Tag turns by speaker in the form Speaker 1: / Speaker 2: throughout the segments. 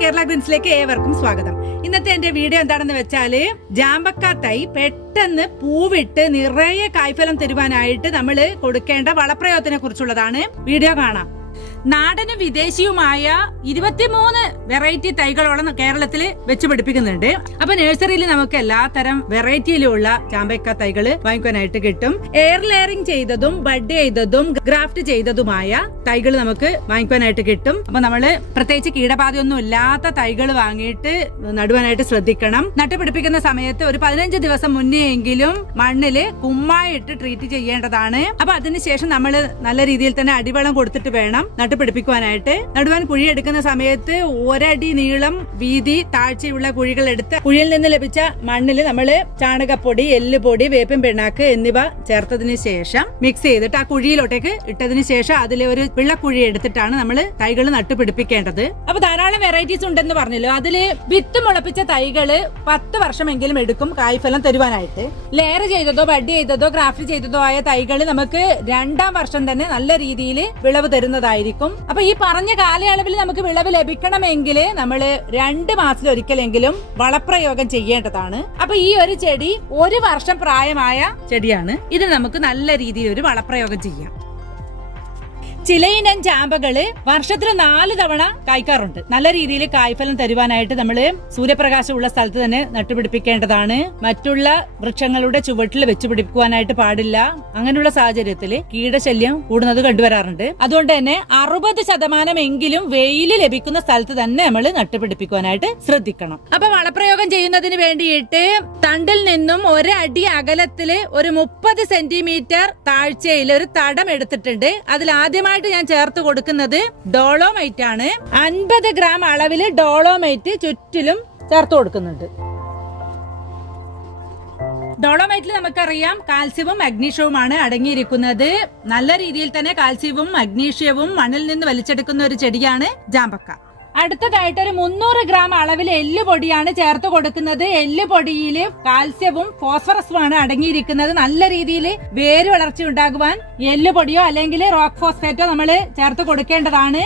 Speaker 1: കേരള ഗ്രീൻസിലേക്ക് ഏവർക്കും സ്വാഗതം. ഇന്നത്തെ എന്റെ വീഡിയോ എന്താണെന്ന് വെച്ചാൽ ജാമ്പക്ക തൈ പെട്ടെന്ന് പൂവിട്ട് നിറയെ കായ്ഫലം തരുവാനായിട്ട് നമ്മൾ കൊടുക്കേണ്ട വളപ്രയോഗത്തിനെ കുറിച്ചുള്ളതാണ്. വീഡിയോ കാണാം. നാടനും വിദേശിയുമായ ഇരുപത്തിമൂന്ന് വെറൈറ്റി തൈകളോളം കേരളത്തിൽ വെച്ച് പിടിപ്പിക്കുന്നുണ്ട്. അപ്പൊ നഴ്സറിയിൽ നമുക്ക് എല്ലാ തരം വെറൈറ്റിയിലുള്ള ചാമ്പയ്ക്ക തൈകൾ വാങ്ങിക്കാനായിട്ട് കിട്ടും. എയർ ലെയറിംഗ് ചെയ്തതും ബഡ് ചെയ്തതും ഗ്രാഫ്റ്റ് ചെയ്തതുമായ തൈകൾ നമുക്ക് വാങ്ങിക്കാനായിട്ട് കിട്ടും. അപ്പൊ നമ്മൾ പ്രത്യേകിച്ച് കീടബാധയൊന്നും ഇല്ലാത്ത തൈകൾ വാങ്ങിയിട്ട് നടുവാനായിട്ട് ശ്രദ്ധിക്കണം. നട്ടുപിടിപ്പിക്കുന്ന സമയത്ത് ഒരു പതിനഞ്ച് ദിവസം മുന്നേ എങ്കിലും മണ്ണിൽ കുമ്മായിട്ട് ട്രീറ്റ് ചെയ്യേണ്ടതാണ്. അപ്പൊ അതിനുശേഷം നമ്മൾ നല്ല രീതിയിൽ തന്നെ അടിവളം കൊടുത്തിട്ട് വേണം നട്ടുപിടിപ്പിക്കുവാനായിട്ട് നടുവാൻ കുഴി എടുക്കുന്ന സമയത്ത് ഒരടി നീളം വീതി താഴ്ചയുള്ള കുഴികൾ എടുത്ത് കുഴിയിൽ നിന്ന് ലഭിച്ച മണ്ണിൽ നമ്മൾ ചാണകപ്പൊടി എല്ലുപൊടി വേപ്പൻ പിണ്ണാക്ക് എന്നിവ ചേർത്തതിന് ശേഷം മിക്സ് ചെയ്തിട്ട് ആ കുഴിയിലോട്ടേക്ക് ഇട്ടതിന് ശേഷം അതിലെ ഒരു വെള്ളക്കുഴി എടുത്തിട്ടാണ് നമ്മൾ തൈകൾ നട്ടുപിടിപ്പിക്കേണ്ടത്. അപ്പൊ ധാരാളം വെറൈറ്റീസ് ഉണ്ടെന്ന് പറഞ്ഞല്ലോ. അതിൽ വിത്ത് മുളപ്പിച്ച തൈകൾ പത്ത് വർഷമെങ്കിലും എടുക്കും കായ്ഫലം തരുവാനായിട്ട്. ലെയർ ചെയ്തതോ ബഡ് ചെയ്തതോ ഗ്രാഫ്റ്റ് ചെയ്തതോ ആയ തൈകൾ നമുക്ക് രണ്ടാം വർഷം തന്നെ നല്ല രീതിയിൽ വിളവ് തരുന്നതായിരിക്കും. അപ്പൊ ഈ പറഞ്ഞ കാലയളവിൽ നമുക്ക് വിളവ് ലഭിക്കണമെങ്കിൽ നമ്മൾ രണ്ട് മാസത്തിൽ ഒരിക്കലെങ്കിലും വളപ്രയോഗം ചെയ്യേണ്ടതാണ്. അപ്പൊ ഈ ഒരു ചെടി ഒരു വർഷം പ്രായമായ ചെടിയാണ്. ഇത് നമുക്ക് നല്ല രീതിയിൽ ഒരു വളപ്രയോഗം ചെയ്യാം. ചിലയിനം ചാമ്പകൾ വർഷത്തിൽ നാല് തവണ കായ്ക്കാറുണ്ട്. നല്ല രീതിയിൽ കായ്ഫലം തരുവാനായിട്ട് നമ്മൾ സൂര്യപ്രകാശമുള്ള സ്ഥലത്ത് തന്നെ നട്ടുപിടിപ്പിക്കേണ്ടതാണ്. മറ്റുള്ള വൃക്ഷങ്ങളുടെ ചുവട്ടിൽ വെച്ച് പിടിപ്പിക്കുവാനായിട്ട് പാടില്ല. അങ്ങനെയുള്ള സാഹചര്യത്തിൽ കീടശല്യം കൂടുന്നത് കണ്ടുവരാറുണ്ട്. അതുകൊണ്ട് തന്നെ അറുപത് ശതമാനം എങ്കിലും വെയിൽ ലഭിക്കുന്ന സ്ഥലത്ത് തന്നെ നമ്മൾ നട്ടുപിടിപ്പിക്കുവാനായിട്ട് ശ്രദ്ധിക്കണം. അപ്പൊ വളപ്രയോഗം ചെയ്യുന്നതിന് വേണ്ടിയിട്ട് തണ്ടിൽ നിന്നും ഒരടി അകലത്തിൽ ഒരു മുപ്പത് സെന്റിമീറ്റർ താഴ്ചയിൽ ഒരു തടം എടുത്തിട്ടുണ്ട്. അതിൽ ആദ്യമായിട്ട് ഞാൻ ചേർത്ത് കൊടുക്കുന്നത് ഡോളോമൈറ്റ് ആണ്. അൻപത് ഗ്രാം അളവിൽ ഡോളോമൈറ്റ് ചുറ്റിലും ചേർത്ത് കൊടുക്കുന്നുണ്ട്. ഡോളോമൈറ്റിൽ നമുക്കറിയാം കാൽസ്യവും മഗ്നീഷ്യവുമാണ് അടങ്ങിയിരിക്കുന്നത്. നല്ല രീതിയിൽ തന്നെ കാൽസ്യവും മഗ്നീഷ്യവും മണ്ണിൽ നിന്ന് വലിച്ചെടുക്കുന്ന ഒരു ചെടിയാണ് ജാമ്പക്ക. അടുത്തതായിട്ട് ഒരു മുന്നൂറ് ഗ്രാം അളവിൽ എല്ലുപൊടിയാണ് ചേർത്ത് കൊടുക്കുന്നത്. എല്ലുപൊടിയിൽ കാൽസ്യവും ഫോസ്ഫറസുമാണ് അടങ്ങിയിരിക്കുന്നത്. നല്ല രീതിയിൽ വേര് വളർച്ച ഉണ്ടാകുവാൻ എല്ലുപൊടിയോ അല്ലെങ്കിൽ റോക്ക് ഫോസ്ഫേറ്റോ നമ്മൾ ചേർത്ത് കൊടുക്കേണ്ടതാണ്.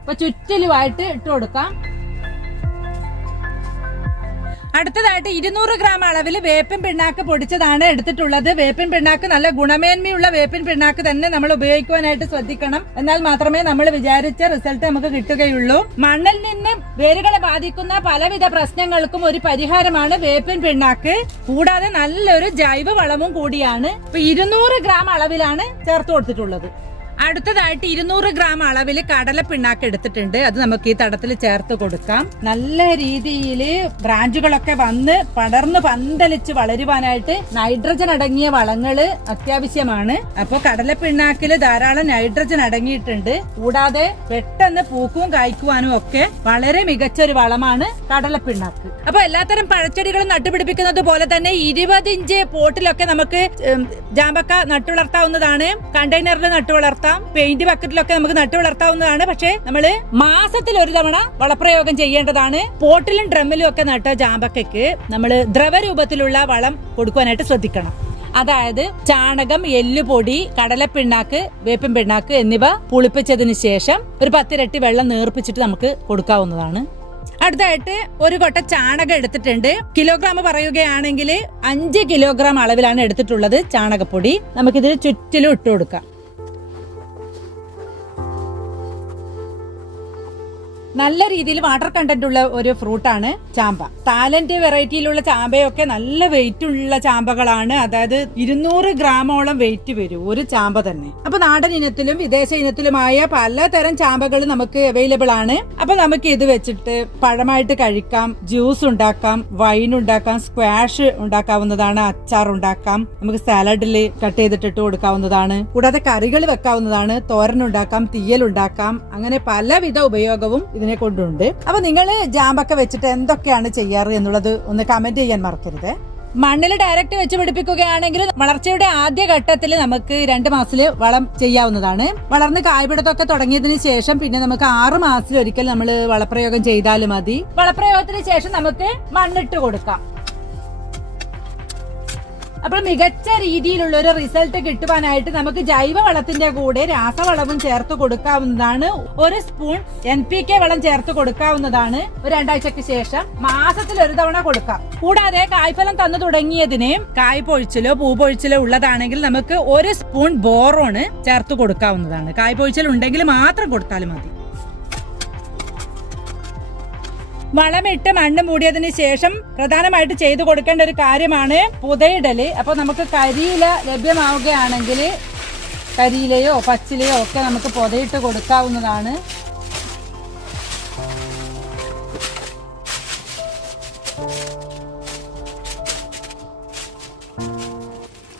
Speaker 1: അപ്പൊ ചുറ്റിലുമായിട്ട് ഇട്ട് കൊടുക്കാം. അടുത്തതായിട്ട് ഇരുന്നൂറ് ഗ്രാം അളവിൽ വേപ്പിൻ പിണ്ണാക്ക് പൊടിച്ചതാണ് എടുത്തിട്ടുള്ളത്. വേപ്പിൻ പിണ്ണാക്ക് നല്ല ഗുണമേന്മയുള്ള വേപ്പിൻ പിണ്ണാക്ക് തന്നെ നമ്മൾ ഉപയോഗിക്കുവാനായിട്ട് ശ്രദ്ധിക്കണം. എന്നാൽ മാത്രമേ നമ്മൾ വിചാരിച്ച റിസൾട്ട് നമുക്ക് കിട്ടുകയുള്ളൂ. മണ്ണിൽ നിന്ന് വേരുകളെ ബാധിക്കുന്ന പലവിധ പ്രശ്നങ്ങൾക്കും ഒരു പരിഹാരമാണ് വേപ്പിൻ പിണ്ണാക്ക്. കൂടാതെ നല്ലൊരു ജൈവ വളവും കൂടിയാണ്. ഇപ്പൊ ഇരുന്നൂറ് ഗ്രാം അളവിലാണ് ചേർത്ത് കൊടുത്തിട്ടുള്ളത്. അടുത്തതായിട്ട് ഇരുന്നൂറ് ഗ്രാം അളവിൽ കടല പിണ്ണാക്ക് എടുത്തിട്ടുണ്ട്. അത് നമുക്ക് ഈ തടത്തിൽ ചേർത്ത് കൊടുക്കാം. നല്ല രീതിയിൽ ബ്രാഞ്ചുകളൊക്കെ വന്ന് പടർന്ന് പന്തലിച്ച് വളരുവാനായിട്ട് നൈട്രജൻ അടങ്ങിയ വളങ്ങൾ അത്യാവശ്യമാണ്. അപ്പോൾ കടല പിണ്ണാക്കിൽ ധാരാളം നൈട്രജൻ അടങ്ങിയിട്ടുണ്ട്. കൂടാതെ പെട്ടെന്ന് പൂക്കും കായ്ക്കുവാനും ഒക്കെ വളരെ മികച്ച ഒരു വളമാണ് കടല പിണ്ണാക്ക്. അപ്പൊ എല്ലാത്തരം പഴച്ചെടികളും നട്ടുപിടിപ്പിക്കുന്നത് പോലെ തന്നെ ഇരുപത് ഇഞ്ച് പോട്ടിലൊക്കെ നമുക്ക് ജാമ്പക്ക നട്ടുവളർത്താവുന്നതാണ്. കണ്ടെയ്നറിൽ നട്ടുവളർത്താം. പെയിന്റ് ബക്കറ്റിലൊക്കെ നമുക്ക് നട്ടു വളർത്താവുന്നതാണ്. പക്ഷേ നമ്മൾ മാസത്തിൽ ഒരു തവണ വളപ്രയോഗം ചെയ്യേണ്ടതാണ്. പോട്ടിലും ഡ്രമ്മിലും ഒക്കെ നട്ട ജാമ്പക്കയ്ക്ക് നമ്മൾ ദ്രവരൂപത്തിലുള്ള വളം കൊടുക്കുവാനായിട്ട് ശ്രദ്ധിക്കണം. അതായത് ചാണകം എല്ലുപൊടി കടലപ്പിണ്ണാക്ക് വേപ്പിൻ പിണ്ണാക്ക് എന്നിവ പുളിപ്പിച്ചതിന് ശേഷം ഒരു പത്തിരട്ടി വെള്ളം നേർപ്പിച്ചിട്ട് നമുക്ക് കൊടുക്കാവുന്നതാണ്. അടുത്തായിട്ട് ഒരു കൊട്ട ചാണകം എടുത്തിട്ടുണ്ട്. കിലോഗ്രാം പറയുകയാണെങ്കിൽ അഞ്ച് കിലോഗ്രാം അളവിലാണ് എടുത്തിട്ടുള്ളത് ചാണകപ്പൊടി. നമുക്കിതിന് ചുറ്റിലും ഇട്ട് കൊടുക്കാം. നല്ല രീതിയിൽ വാട്ടർ കണ്ടന്റ് ഉള്ള ഒരു ഫ്രൂട്ടാണ് ചാമ്പ. താലന്റ് വെറൈറ്റിയിലുള്ള ചാമ്പയൊക്കെ നല്ല വെയിറ്റ് ഉള്ള ചാമ്പകളാണ്. അതായത് ഇരുന്നൂറ് ഗ്രാമോളം വെയിറ്റ് വരും ഒരു ചാമ്പ തന്നെ. അപ്പൊ നാടൻ ഇനത്തിലും വിദേശ ഇനത്തിലുമായ പലതരം ചാമ്പകൾ നമുക്ക് അവൈലബിൾ ആണ്. അപ്പൊ നമുക്ക് ഇത് വെച്ചിട്ട് പഴമായിട്ട് കഴിക്കാം ജ്യൂസ് ഉണ്ടാക്കാം വൈൻ ഉണ്ടാക്കാം സ്ക്വാഷ് ഉണ്ടാക്കാവുന്നതാണ് അച്ചാർ ഉണ്ടാക്കാം നമുക്ക് സാലഡിൽ കട്ട് ചെയ്തിട്ടിട്ട് കൊടുക്കാവുന്നതാണ്. കൂടാതെ കറികൾ വെക്കാവുന്നതാണ് തോരൻ ഉണ്ടാക്കാം തീയൽ ഉണ്ടാക്കാം അങ്ങനെ പലവിധ ഉപയോഗവും ഇതിനെ കൊണ്ടുണ്ട്. അപ്പൊ നിങ്ങൾ ജാമ്പൊക്കെ വെച്ചിട്ട് എന്തൊക്കെയാണ് ചെയ്യാറ് എന്നുള്ളത് ഒന്ന് കമന്റ് ചെയ്യാൻ മറക്കരുത്. മണ്ണിൽ ഡയറക്റ്റ് വെച്ച് പിടിപ്പിക്കുകയാണെങ്കിൽ വളർച്ചയുടെ ആദ്യ ഘട്ടത്തിൽ നമുക്ക് രണ്ട് മാസത്തിൽ വളം ചെയ്യാവുന്നതാണ്. വളർന്ന് കായ്പിടുത്തമൊക്കെ തുടങ്ങിയതിന് ശേഷം പിന്നെ നമുക്ക് ആറ് മാസത്തിൽ ഒരിക്കൽ നമ്മൾ വളപ്രയോഗം ചെയ്താൽ മതി. വളപ്രയോഗത്തിന് ശേഷം നമുക്ക് മണ്ണിട്ട് കൊടുക്കാം. അപ്പോൾ മികച്ച രീതിയിലുള്ള ഒരു റിസൾട്ട് കിട്ടുവാനായിട്ട് നമുക്ക് ജൈവ വളത്തിന്റെ കൂടെ രാസവളവും ചേർത്ത് കൊടുക്കാവുന്നതാണ്. ഒരു സ്പൂൺ എൻ പി കെ വളം ചേർത്ത് കൊടുക്കാവുന്നതാണ്. ഒരു രണ്ടാഴ്ചക്ക് ശേഷം മാസത്തിൽ ഒരു തവണ കൊടുക്കാം. കൂടാതെ കായ്ഫലം തന്നു തുടങ്ങിയതിന് കായ് പൊഴിച്ചിലോ പൂ പൊഴിച്ചിലോ ഉള്ളതാണെങ്കിൽ നമുക്ക് ഒരു സ്പൂൺ ബോറോണ് ചേർത്ത് കൊടുക്കാവുന്നതാണ്. കായ് പൊഴിച്ചിൽ ഉണ്ടെങ്കിൽ മാത്രം കൊടുത്താലും മതി. വളമിട്ട് മണ്ണ് മൂടിയതിന് ശേഷം പ്രധാനമായിട്ട് ചെയ്തു കൊടുക്കേണ്ട ഒരു കാര്യമാണ് പുതയിടൽ. അപ്പൊ നമുക്ക് കരിയില ലഭ്യമാവുകയാണെങ്കിൽ കരിയിലയോ പച്ചിലയോ ഒക്കെ നമുക്ക് പുതയിട്ട് കൊടുക്കാവുന്നതാണ്.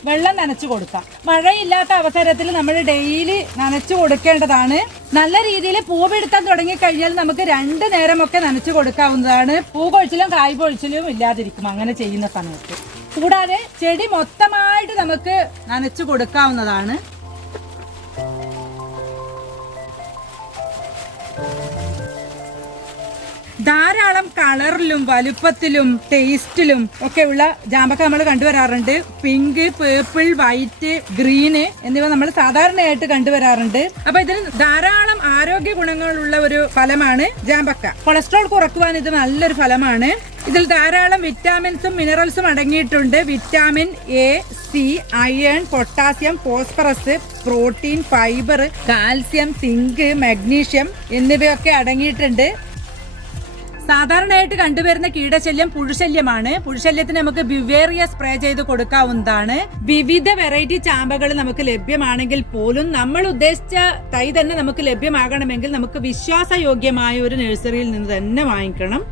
Speaker 1: വെള്ളം നനച്ചു കൊടുക്കാം. മഴയില്ലാത്ത അവസരത്തിൽ നമ്മൾ ഡെയിലി നനച്ചു കൊടുക്കേണ്ടതാണ്. നല്ല രീതിയിൽ പൂവെടുത്താൻ തുടങ്ങി കഴിഞ്ഞാൽ നമുക്ക് രണ്ട് നേരമൊക്കെ നനച്ചു കൊടുക്കാവുന്നതാണ്. പൂ കൊഴിച്ചിലും കായ് പൊഴിച്ചിലും ഇല്ലാതിരിക്കും അങ്ങനെ ചെയ്യുന്ന സമയത്ത്. കൂടാതെ ചെടി മൊത്തമായിട്ട് നമുക്ക് നനച്ചു കൊടുക്കാവുന്നതാണ്. ധാരാളം കളറിലും വലുപ്പത്തിലും ടേസ്റ്റിലും ഒക്കെ ഉള്ള ജാമ്പക്ക നമ്മൾ കണ്ടുവരാറുണ്ട്. പിങ്ക് പേർപ്പിൾ വൈറ്റ് ഗ്രീന് എന്നിവ നമ്മൾ സാധാരണയായിട്ട് കണ്ടുവരാറുണ്ട്. അപ്പൊ ഇതിന് ധാരാളം ആരോഗ്യ ഗുണങ്ങളുള്ള ഒരു ഫലമാണ് ജാമ്പക്ക. കൊളസ്ട്രോൾ കുറക്കുവാൻ ഇത് നല്ലൊരു ഫലമാണ്. ഇതിൽ ധാരാളം വിറ്റാമിൻസും മിനറൽസും അടങ്ങിയിട്ടുണ്ട്. Vitamin A C iron potassium phosphorus protein fibre calcium zinc magnesium എന്നിവയൊക്കെ അടങ്ങിയിട്ടുണ്ട്. സാധാരണയായിട്ട് കണ്ടുവരുന്ന കീടശല്യം പുഴുശല്യമാണ്. പുഴുശല്യത്തിന് നമുക്ക് ബിവേറിയ സ്പ്രേ ചെയ്ത് കൊടുക്കാവുന്നതാണ്. വിവിധ വെറൈറ്റി ചാമ്പകൾ നമുക്ക് ലഭ്യമാണെങ്കിൽ പോലും നമ്മൾ ഉദ്ദേശിച്ച തൈ തന്നെ നമുക്ക് ലഭ്യമാകണമെങ്കിൽ നമുക്ക് വിശ്വാസയോഗ്യമായ ഒരു നഴ്സറിയിൽ നിന്ന് തന്നെ വാങ്ങിക്കണം.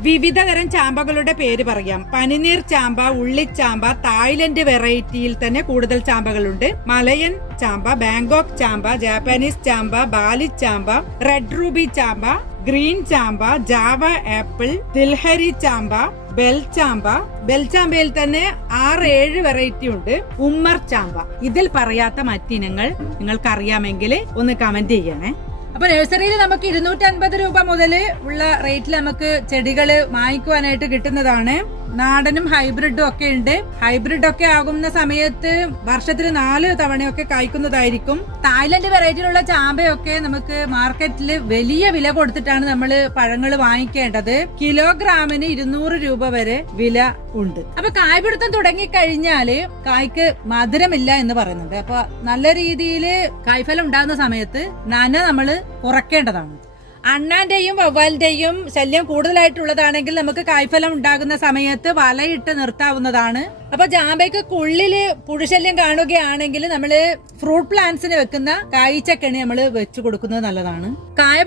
Speaker 1: വിവിധ തരം ചാമ്പകളുടെ പേര് പറയാം. പനിനീർ ചാമ്പ ഉള്ളിച്ചാമ്പ തായ്ലൻഡ് വെറൈറ്റിയിൽ തന്നെ കൂടുതൽ ചാമ്പകളുണ്ട്. മലയൻ ചാമ്പ ബാങ്കോക്ക് ചാമ്പ ജാപ്പാനീസ് ചാമ്പ ബാലി ചാമ്പ റെഡ് റൂബി ചാമ്പ ഗ്രീൻ ചാമ്പ ജാവ ആപ്പിൾ ദിൽഹരി ചാമ്പ ബെൽചാമ്പ ബെൽചാമ്പയിൽ ബെൽ ചാമ്പയിൽ തന്നെ ആറ് ഏഴ് വെറൈറ്റി ഉണ്ട്. ഉമ്മർ ചാമ്പ. ഇതിൽ പറയാത്ത മറ്റിനങ്ങൾ നിങ്ങൾക്ക് അറിയാമെങ്കിൽ ഒന്ന് കമന്റ് ചെയ്യണേ. അപ്പൊ നഴ്സറിയിൽ നമുക്ക് ഇരുന്നൂറ്റൻപത് രൂപ മുതൽ ഉള്ള റേറ്റിൽ നമുക്ക് ചെടികൾ വാങ്ങിക്കുവാനായിട്ട് കിട്ടുന്നതാണ്. നാടനും ഹൈബ്രിഡും ഒക്കെ ഉണ്ട്. ഹൈബ്രിഡ് ഒക്കെ ആകുന്ന സമയത്ത് വർഷത്തിൽ നാല് തവണയൊക്കെ കായ്ക്കുന്നതായിരിക്കും. തായ്ലൻഡ് വെറൈറ്റിയിലുള്ള ചാമ്പയൊക്കെ നമുക്ക് മാർക്കറ്റിൽ വലിയ വില കൊടുത്തിട്ടാണ് നമ്മൾ പഴങ്ങൾ വാങ്ങിക്കേണ്ടത്. കിലോഗ്രാമിന് ഇരുന്നൂറ് രൂപ വരെ വില ഉണ്ട്. അപ്പൊ കായ്പിടുത്തം തുടങ്ങിക്കഴിഞ്ഞാൽ കായ്ക്ക് മധുരമില്ല എന്ന് പറയുന്നുണ്ട്. അപ്പൊ നല്ല രീതിയിൽ കായ്ഫലം ഉണ്ടാകുന്ന സമയത്ത് നന നമ്മൾ കുറയ്ക്കേണ്ടതാണ് അണ്ണാന്റെയും വവ്വാലിന്റെയും ശല്യം കൂടുതലായിട്ടുള്ളതാണെങ്കിൽ നമുക്ക് കായ്ഫലം ഉണ്ടാകുന്ന സമയത്ത് വലയിട്ട് നിർത്താവുന്നതാണ്. അപ്പൊ ജാമ്പയ്ക്ക് ഉള്ളിൽ പുഴുശല്യം കാണുകയാണെങ്കിൽ നമ്മൾ ഫ്രൂട്ട് പ്ലാന്റ്സിന് വെക്കുന്ന കായ്ച്ചക്കണി നമ്മൾ വെച്ചു കൊടുക്കുന്നത് നല്ലതാണ്. കായ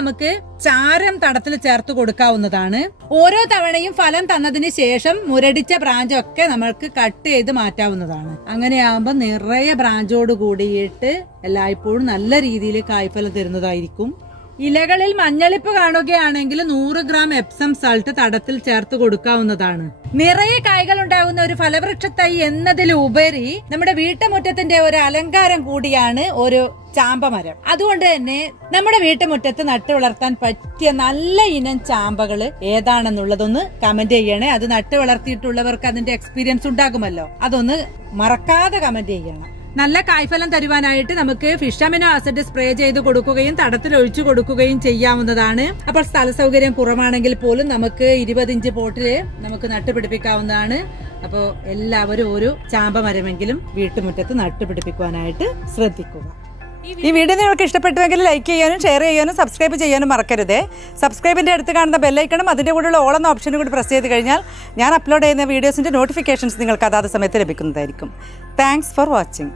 Speaker 1: നമുക്ക് ചാരം തടത്തിൽ ചേർത്ത് കൊടുക്കാവുന്നതാണ്. ഓരോ തവണയും ഫലം തന്നതിന് ശേഷം മുരടിച്ച ബ്രാഞ്ചൊക്കെ നമ്മൾക്ക് കട്ട് ചെയ്ത് മാറ്റാവുന്നതാണ്. അങ്ങനെയാകുമ്പോൾ നിറയെ ബ്രാഞ്ചോട് കൂടിയിട്ട് എല്ലായ്പ്പോഴും നല്ല രീതിയിൽ കായ്ഫലം തരുന്നതായിരിക്കും. ഇലകളിൽ മഞ്ഞളിപ്പ് കാണുകയാണെങ്കിൽ നൂറ് ഗ്രാം എപ്സം സാൾട്ട് തടത്തിൽ ചേർത്ത് കൊടുക്കാവുന്നതാണ്. നിറയെ കായ്കൾ ഉണ്ടാകുന്ന ഒരു ഫലവൃക്ഷ തൈ എന്നതിലുപരി നമ്മുടെ വീട്ടുമുറ്റത്തിന്റെ ഒരു അലങ്കാരം കൂടിയാണ് ഒരു ചാമ്പമരം. അതുകൊണ്ട് തന്നെ നമ്മുടെ വീട്ടുമുറ്റത്ത് നട്ടു വളർത്താൻ പറ്റിയ നല്ല ഇനം ചാമ്പകൾ ഏതാണെന്നുള്ളതൊന്ന് കമന്റ് ചെയ്യണേ. അത് നട്ടു വളർത്തിയിട്ടുള്ളവർക്ക് അതിന്റെ എക്സ്പീരിയൻസ് ഉണ്ടാകുമല്ലോ. അതൊന്ന് മറക്കാതെ കമന്റ് ചെയ്യണം. നല്ല കായ്ഫലം തരുവാനായിട്ട് നമുക്ക് ഫിഷ് അമിനോ ആസിഡ് സ്പ്രേ ചെയ്ത് കൊടുക്കുകയും തടത്തിൽ ഒഴിച്ചു കൊടുക്കുകയും ചെയ്യാവുന്നതാണ്. അപ്പോൾ സ്ഥല സൗകര്യം കുറവാണെങ്കിൽ പോലും നമുക്ക് ഇരുപത് ഇഞ്ച് പോട്ടിൽ നമുക്ക് നട്ടുപിടിപ്പിക്കാവുന്നതാണ്. അപ്പോൾ എല്ലാവരും ഒരു ചാമ്പ മരമെങ്കിലും വീട്ടുമുറ്റത്ത് നട്ടുപിടിപ്പിക്കുവാനായിട്ട് ശ്രദ്ധിക്കുക. ഈ വീഡിയോ നിങ്ങൾക്ക് ഇഷ്ടപ്പെട്ടുവെങ്കിൽ ലൈക്ക് ചെയ്യാനും ഷെയർ ചെയ്യാനും സബ്സ്ക്രൈബ് ചെയ്യാനും മറക്കരുത്. സബ്സ്ക്രൈബിന്റെ അടുത്ത് കാണുന്ന ബെല്ലൈക്കണം അതിന്റെ കൂടെയുള്ള ഓളെന്ന ഓപ്ഷനും കൂടി പ്രസ് ചെയ്ത് കഴിഞ്ഞാൽ ഞാൻ അപ്ലോഡ് ചെയ്യുന്ന വീഡിയോസിന്റെ നോട്ടിഫിക്കേഷൻസ് നിങ്ങൾക്ക് അതാത് സമയത്ത് ലഭിക്കുന്നതായിരിക്കും. Thanks for watching